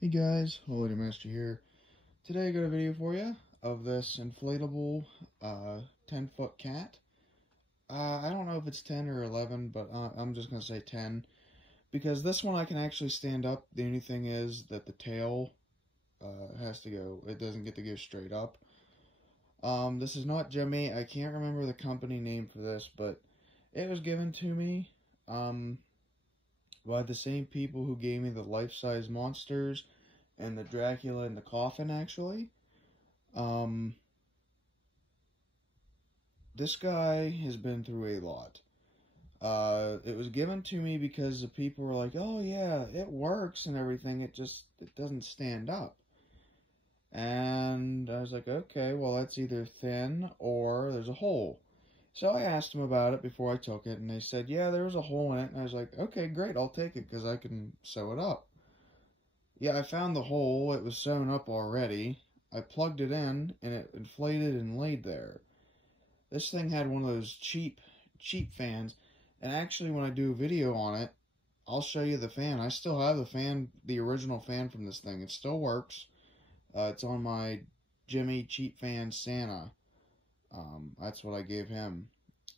Hey guys, Holiday Master here. Today I got a video for you of this inflatable 10-foot cat. I don't know if it's 10 or 11, but I'm just going to say 10. Because this one I can actually stand up. The only thing is that the tail has to go, it doesn't get to go straight up. This is not Jimmy. I can't remember the company name for this, but it was given to me by the same people who gave me the life-size monsters and the Dracula in the coffin, actually. This guy has been through a lot. It was given to me because the people were like, oh yeah, it works and everything, it doesn't stand up. And I was like, okay, well that's either thin or there's a hole. So I asked them about it before I took it, and they said, yeah, there was a hole in it. And I was like, okay, great, I'll take it because I can sew it up. Yeah, I found the hole. It was sewn up already. I plugged it in, and it inflated and laid there. This thing had one of those cheap fans, and actually when I do a video on it, I'll show you the fan. I still have the fan, the original fan from this thing. It still works. It's on my Jimmy cheap fan Santa. That's what I gave him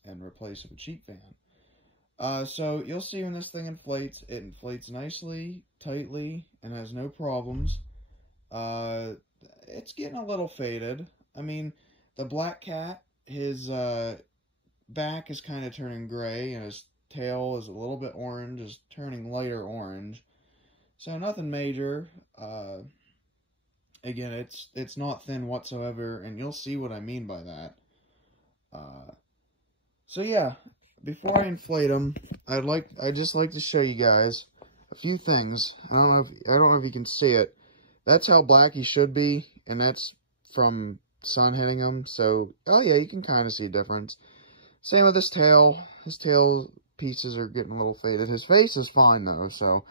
in replace of a cheap fan. So you'll see when this thing inflates, it inflates nicely, tightly, and has no problems. It's getting a little faded. I mean, the black cat, his back is kind of turning gray, and his tail is a little bit orange, is turning lighter orange. So nothing major. Again, it's not thin whatsoever, and you'll see what I mean by that. So yeah, before I inflate them, I'd just like to show you guys a few things. I don't know if you can see it. That's how black he should be, and that's from sun hitting him. So, oh yeah, you can kind of see a difference. Same with his tail. His tail pieces are getting a little faded. His face is fine though, so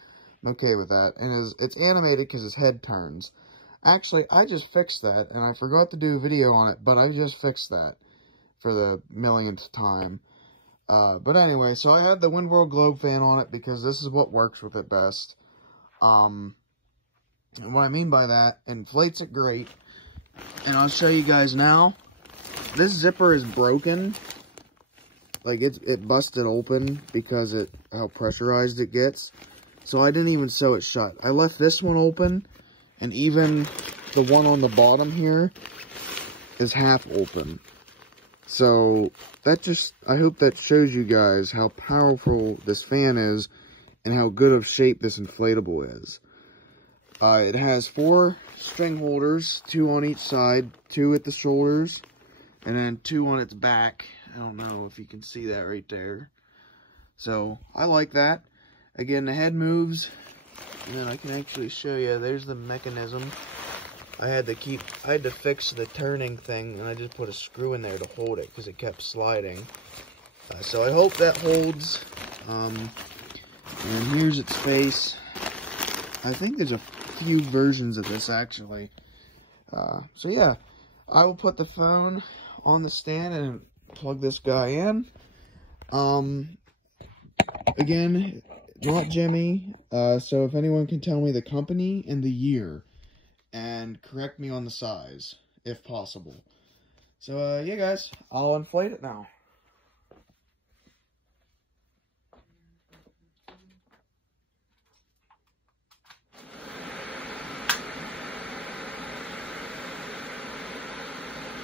I'm okay with that. And it's animated because his head turns. Actually, I just fixed that, and I forgot to do a video on it, but I just fixed that for the millionth time. But anyway, so I had the Windworld Globe fan on it because this is what works with it best. And what I mean by that, inflates it great. And I'll show you guys now. This zipper is broken. Like, it busted open because how pressurized it gets. So I didn't even sew it shut. I left this one open, and even the one on the bottom here is half open. So, I hope that shows you guys how powerful this fan is and how good of shape this inflatable is. It has 4 string holders, 2 on each side, 2 at the shoulders, and then 2 on its back. I don't know if you can see that right there. So, I like that. Again, the head moves, and then I can actually show you. There's the mechanism. I had to fix the turning thing, and I just put a screw in there to hold it because it kept sliding. So I hope that holds. And here's its face. I think there's a few versions of this actually. So yeah, I will put the phone on the stand and plug this guy in. Again, not Jimmy. So if anyone can tell me the company and the year, and correct me on the size, if possible. So, yeah, guys, I'll inflate it now.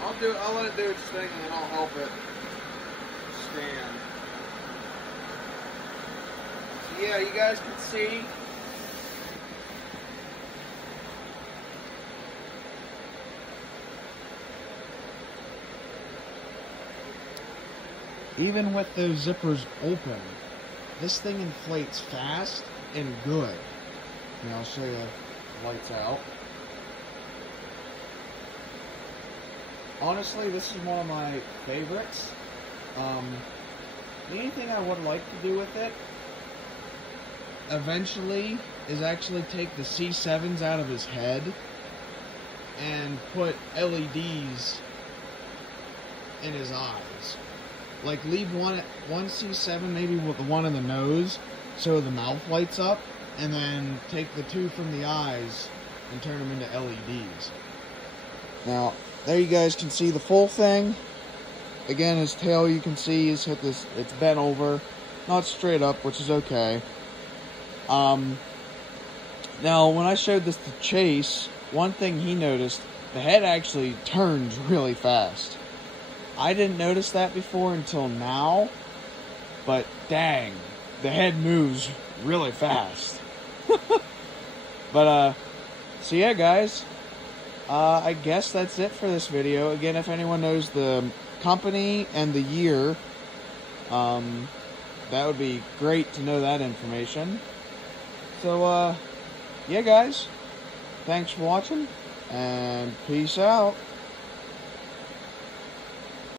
I'll let it do its thing, and then I'll help it stand. So, yeah, you guys can see. Even with those zippers open, this thing inflates fast and good. And I'll show you the lights out. Honestly, this is one of my favorites. The only thing I would like to do with it, eventually, is actually take the C7s out of his head and put LEDs in his eyes. Like, leave one C7 maybe with the one in the nose so the mouth lights up, and then take the 2 from the eyes and turn them into LEDs. Now, there you guys can see the full thing. Again, his tail, you can see, is hit this, it's bent over. Not straight up, which is okay. Now, when I showed this to Chase, one thing he noticed, the head actually turns really fast. I didn't notice that before until now, but dang, the head moves really fast. But, so yeah, guys, I guess that's it for this video. Again, if anyone knows the company and the year, that would be great to know that information. So, yeah, guys, thanks for watching, and peace out.